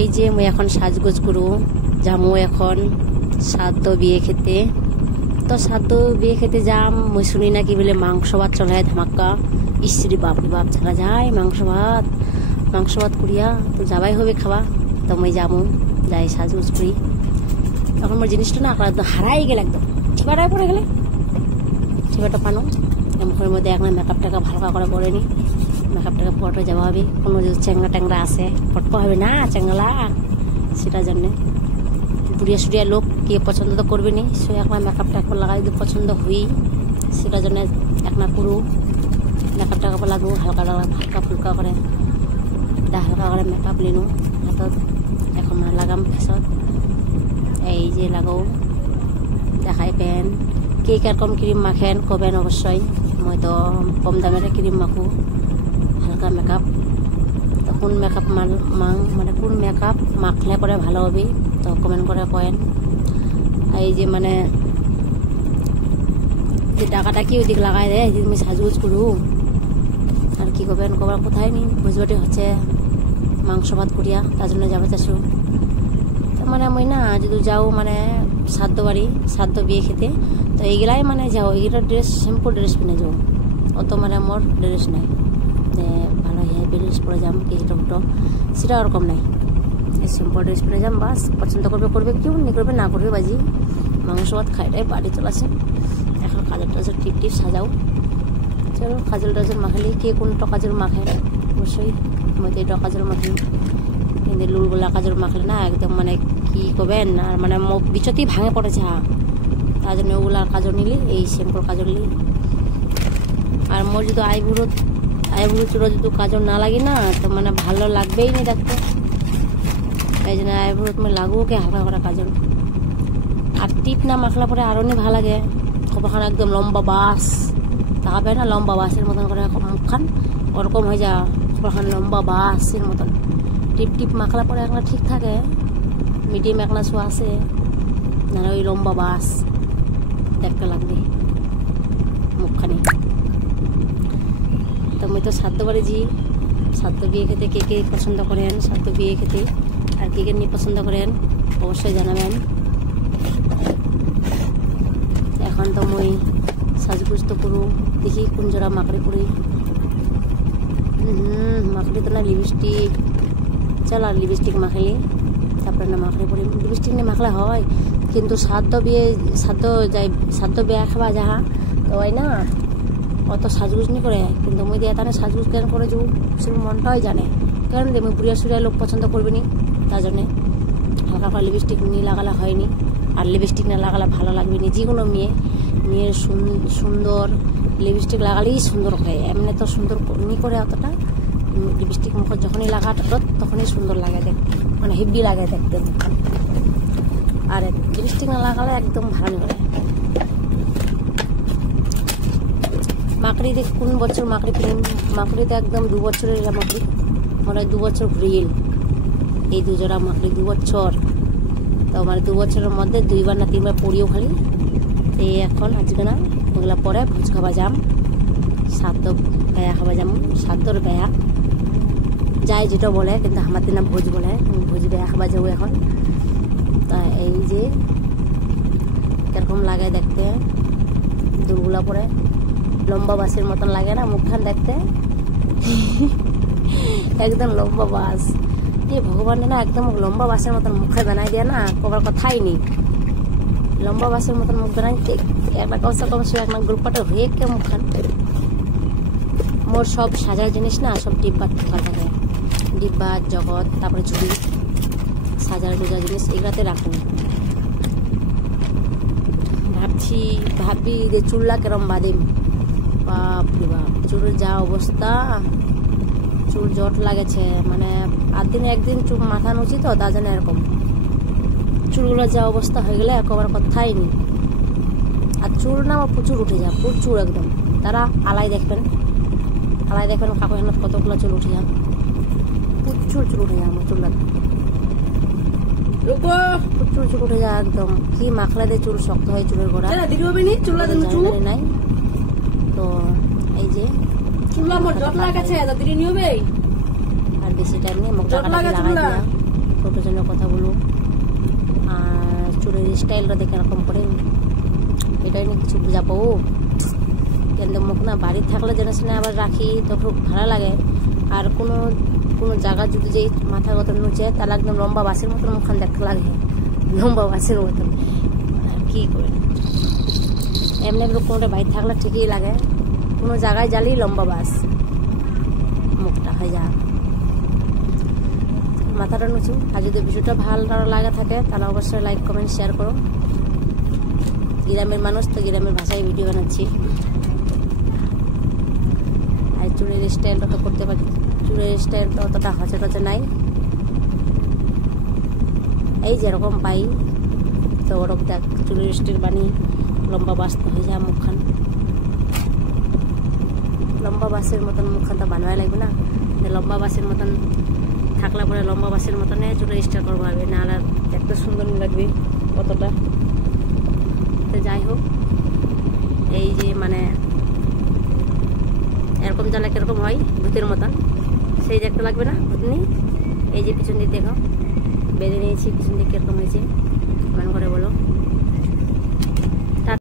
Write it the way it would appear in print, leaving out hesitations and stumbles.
এই যে মুই এখন সাজগোজ করু যামু এখন শ্রাদ্ধ বিয়ে খেতে। তো শ্রাদ্ধ বিয়ে খেতে যাম, মুই শুনি নাকি বলে মাংস ভাত চলে ধামাক্কা। ইসরি বাপ রে বাপ, ছাড়া যায় মাংস ভাত করিয়া তো যাবাই হবে খাওয়া। তো মুই যামু, যাই সাজগোজ করি। তখন মোর জিনিসটা না একদম হারাই গেল, একদম ঠিবাটায় পড়ে গেলে ঠিবাটা পানো মুখের মধ্যে এখন মেকআপ টেকআপ হালকা করে করেনি। মেকআপ টেকআপ পরে যাওয়া হবে, কোনো যদি চ্যাংরা ট্যাংরা আসে ফটকা হবে না চ্যাংলা, সেটার জন্যে বুড়িয়া সুড়িয়া লোক কে পছন্দ তো করবে নি। সে এখন মেকআপ টেকআপ লাগাই যদি পছন্দ হই, সেটার জন্য একনা করু মেকআপ টেকআপ লাগু হালকা ফুলকা করে হালকা করে মেকআপ লিনু হাতত এখন মানে লাগাম ফেসত। এই যে লাগাও দেখাই পেন কে কিরকম ক্রিম মাখেন কবেন অবশ্যই। মই তো কম দামের ক্রিম মাখু হালকা মেকআপ। তো কোন মেকআপ মানে কোন মেকআপ মাখলে পরে ভালো হবে তো কমেন্ট করে কয়েন। এই যে মানে যে টাকাটা কি ওইদিক লাগাই দেয় আমি সাজগুজ করু আর কি করবেন কবার কোথায় নি বুঝবাটি হচ্ছে মাংস ভাত করিয়া, তার জন্য যাবে চাষু। মানে আমি না যদি যাও মানে শ্রাদ্ধ বিয়ে খেতে, তো এইগুলাই মানে যাও এইগুলো ড্রেস সিম্পল ড্রেস পিনে যাও, অত মানে মোর ড্রেস নাই যে ভালো হেভি ড্রেস পরে যাম কি হিটো সেটা ওরকম নাই। সিম্পল ড্রেস পরে যাম, বাস পছন্দ করবে কেউ নি করবে না করবে বাজি মাংস ভাত খাইটাই বাড়ি চলাছে। এখন কাজল টাজল টিপ সাজাও, চলো কাজল টাজল মাখালি কে কোনটা কাজল মাখে অবশ্যই। মই তো এটা কাজল মাখি, কিন্তু লুলগুলা কাজল মাখলে না একদম মানে কি করবেন আর মানে বিচতেই ভাঙে পড়েছে। তার জন্য ওগুলা কাজল নিলি এই সিম্পল কাজল নিলি। আর মোর যদি আইবুড়ো চুড়ো যদি কাজল না লাগে না তো মানে ভালো লাগবেই না দেখতে। এই জন্য আইবুড়ো তুমি লাগুকে হালকা করে কাজল আর টিপ না মাখলা পরে আরও নি ভালো লাগে। খোপাখান একদম লম্বা বাস তাকাবে না, লম্বা বাসের মতন করে মুখখান ওরকম হয়ে যা, খোপাখান লম্বা বাসের মতন। টিপ মাখলা পরে একলা ঠিক থাকে, মিডিয়াম একলা শো আসে না ওই লম্বা বাস দেখতে লাগবে মুখখানি। তো আমি তো শ্রাদ্ধ বাড়ি শ্রাদ্ধ বিয়ে খেতে কে কে পছন্দ করেন, শ্রাদ্ধ বিয়ে খেতে আর কে কে নিয়ে পছন্দ করেন অবশ্যই জানাবেন। এখন তো মই সাজগুজ তো করু, দেখি কোন জোড়া মাকড়ি করি। মাকড়ি তো না লিপস্টিক, চল আর লিপস্টিক মাখাইলি তারপরে না মাখলে পড়ি। লিপস্টিক নিয়ে মাখলে হয়, কিন্তু শ্রাদ্ধ বিয়ে খাওয়া যাহা তো হয় না অত সাজগুজ নি করে। কিন্তু মুই দিয়ে তাহলে সাজগুজ কেন করে যাবো সে মনটাই জানে, কারণ আমি বুড়িয়া সুড়িয়া লোক পছন্দ করবে নি, তার জন্যে হালকা করে লিপস্টিক নিয়ে লাগালে হয়নি। আর লিপস্টিক না লাগালে ভালো লাগবে নি। যে কোনো মেয়ের সুন্দর লিপস্টিক লাগালেই সুন্দর হয়, এমনি তো সুন্দর নি করে অতটা। লিপস্টিক মুখ যখনই লাগা তখনই সুন্দর লাগে দেখতে, মানে হেভি লাগে দেখতে। আর লিপস্টিক না লাগালে একদম ভালো করে। মাকড়ি দেখ কোন বছর মাকড়ি কিনে, মাকড়ি তো একদম 2 বছরের মাকড়ি, মানে 2 বছর রিল এই দুজোড়া মাকড়ি 2 বছর। তো মানে 2 বছরের মধ্যে 2বার না 3বার পড়িও খালি। এই এখন আজকে না ওগুলা পরে ভোজ খাওয়া যাম, শ্রাদ্ধ বেয়া খাওয়া যাম, শ্রাদ্ধর বেয়া যাই যেটা বলে, কিন্তু আমার দিন ভোজ বলে, ভোজ বেয়া খাওয়া যাবো এখন। তা এই যে কিরকম লাগে দেখতে, দুলগুলা পরে লম্বা বাসের মতন লাগে না মুখখান দেখতে, একদম লম্বা বাস। এই ভগবানের না একদম লম্বা বাসের মতন মুখে বানাই দেয় না, কবার কথাই নেই। লম্বা বাসের মতন মুখ বানাই একটা কমসে একটা গ্রুপটা হয়ে কে মুখখান। মোর সব সাজার জিনিস না সব ডিব্বার থাকা থাকে, ডিব্বা জগৎ তারপরে চুড়ি সাজার গোজা জিনিস এগুলাতে রাখুন। ভাবি যে চুললা কেরম বাদিম, বাপ রে বাপ চুলের যা অবস্থা, চুল জট লাগেছে। মানে একদিন চুল মাথা নুচি তো তার জন্য এরকম চুলগুলোর যা অবস্থা হয়ে গেলে একবার কথাই নেই। আর চুল না আমার প্রচুর উঠে যায়, প্রচুর একদম। তারা আলাই দেখবেন কাকু হেন কতগুলো চুল উঠে যায়, প্রচুর চুল উঠে যায় আমার চুলটা, প্রচুর চুল উঠে যায় একদম। কি মাখলা দিয়ে চুল শক্ত হয় চুলের গোড়া নাই। তো এই যে আর বেশি টাইম নেই, মুখটা লাগাই দিয়া ফটোর জন্য কথা বলবো। আর চুলের স্টাইলটা দেখে এরকম করে, এটাই নিয়ে কিছু বুঝা পাবো। কিন্তু মুখ না বাড়ি থাকলে যেন শুনে আবার রাখি তো খুব ভালো লাগে। আর কোনো কোনো জায়গা যদি যেই মাথা কথা নুচে তাহলে একদম লম্বা বাসের মতন মুখখান দেখতে লাগে, লম্বা বাসের মতন। কী করে এমনি কোনোটা বাইরে থাকলে ঠিকই লাগে, কোনো জায়গায় জ্বালি লম্বা বাস মুখটা হয়ে যা, মাথাটা নুচু। আর যদি ভিডিওটা ভালো লাগা থাকে তাহলে অবশ্যই লাইক কমেন্ট শেয়ার করো। গ্রামের মানুষ তো গ্রামের ভাষায় ভিডিও বানাচ্ছি। আর চুলের স্টাইলটা তো করতে পারি, চুলের স্টাইল তো অতটা হচ্ছে টছে নাই, এই যেরকম পাই তো ওরকম দেখ চুলের স্টাইল বানিয়ে লম্বা বাস তো হয়ে যায় মুখখান, লম্বা বাসের মতন মুখখান তো বানাই লাগবে না। লম্বা বাসের মতন থাকলে পরে লম্বা বাসের মতনে চুলের স্টাইল করবো হবে, নাহলে দেখতে সুন্দর লাগবে কতটা। তো যাই হোক, এই যে মানে এরকম জ্বালা কীরকম হয় ভূতের মতন, সেই দেখতে লাগবে না ভূতনি। এই যে পিছন দিয়ে দেখো বেঁধে নিয়েছি, পিছন দিয়ে কীরকম হয়েছে কমেন্ট করে বলো।